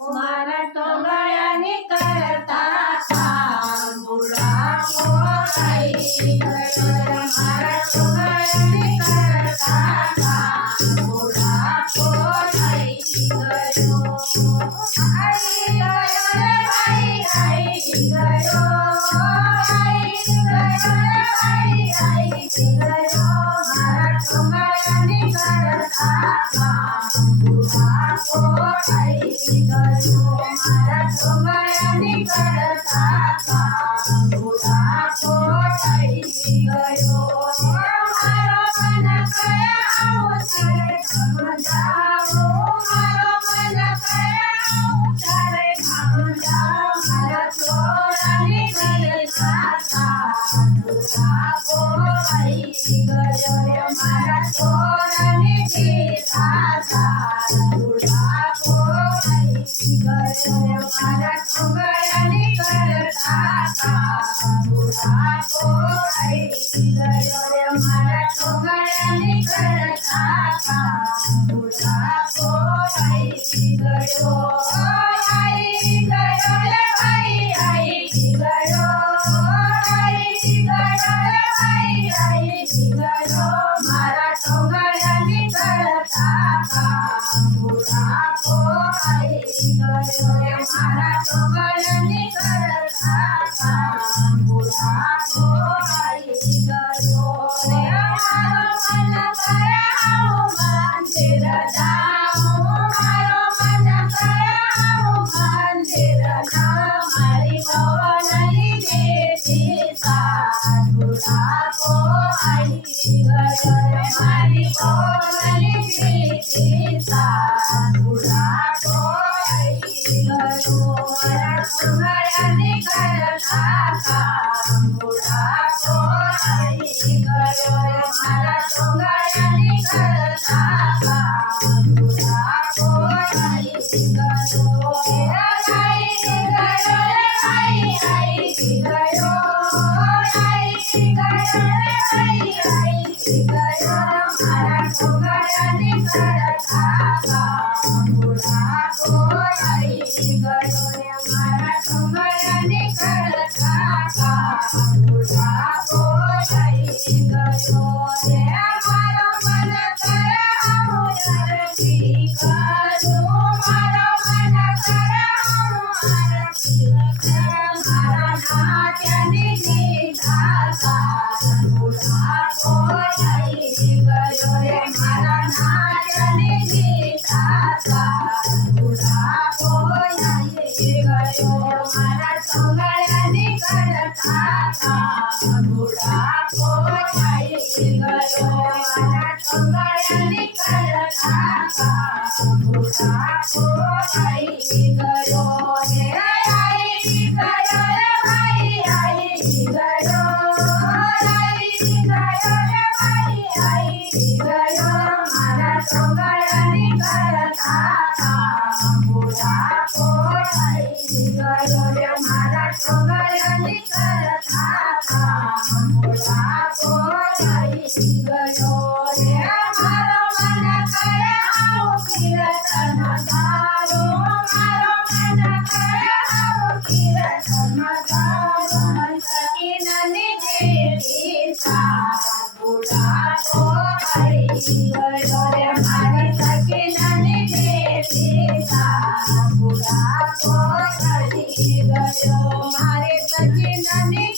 મારા ટોંગળિયાની કરતા કામ બુઢાપો આવી ગયો. મારા ટોંગળિયાની કરતા કામ બુઢાપો આવી ગયો. આવી ગયો રે ભાઈ આવી ગયો. આવી ગયો રે ભાઈ આવી ગયો. મારા ટોંગળિયાની કરતા કામ બુઢાપો આવી ગયો. મારા ટોંગળિયાની કરતા કામ બુઢાપો આવી ગયો. મારો મન કહે આવું તારે સમજાવો. મારો મન કહે આવું તારે સમજાવો. મારા છોરાની કરતા કામ બુઢાપો આવી ગયો રે. મારા છોરાની કરતા બુઢાપો આવી ગયો. મારા ટોંગળિયાની કરતા કામ બુઢાપો આવી ગયો રે. મારા ટોંગળિયાની કરતા કામ બુઢાપો આવી ગયો. આવી ગયો રે ભાઈ આવી ગયો. આવી ગયો રે ભાઈ આવી ગયો. મારા ટોંગળિયાની કરતા કામ બુઢાપો આવી ગયો રે. મારા ટોંગળિયાની કરતા કામ બુઢાપો આવી ગયો રે. મારો મન કહે આવું મંદિર જાઉં. મારો મન કહે આવું મંદિર જાઉં. મારી વહુની દેતી સાથ બુઢાપો આવી ગયો રે. મારી વહુની દેતી સાથ બુઢાપો આવી ગયો. મારા ટોંગળિયાની કરતા કામ બુઢાપો આવી ગયો રે. મારા ટોંગળિયાની કરતા કામ બુઢાપો આવી ગયો. આવી ગયો રે ભાઈ આવી ગયો. આવી ગયો રે ભાઈ આવી ગયો. મારા ટોંગળિયાની કરતા કામ બુઢાપો આવી ગયો રે. મારા ટોંગળિયાની કરતા કામ બુઢાપો આવી ગયો રે. મારો મન કહે આવું આરતી કરું. મારો મન કહે આવું આરતી કરું. મારા નાત્યની દીધા સાથ બુઢાપો આવી ગયો રે. મારા નાત્યની દીધા સાથ બુઢાપો આવી ગયો. મારા ટોંગળિયાની કરતા કામ બુઢાપો આવી ગયો. મારા ટોંગળિયાની કરતા કામ બુઢાપો આવી ગયો રે. આવી ગયો રે ભાઈ આવી ગયો. આવી ગયો રે ભાઈ આવી ગયો. મારા ટોંગળિયાની કરતા કામ બુઢાપો આવી ગયો રે. મારા ટોંગળિયાની કરતા કામ બુઢાપો આવી ગયો રે. મારો મન કહે આવું કીર્તન ગાવું. મારો મન કહે આવું કીર્તન ગાવું. સકીનાની દેતી સાથ બુઢાપો આવી ગયો રે. મારી સકીનાની દેતી સાથ બુઢાપો આવી ગયો. મારી સકીનાની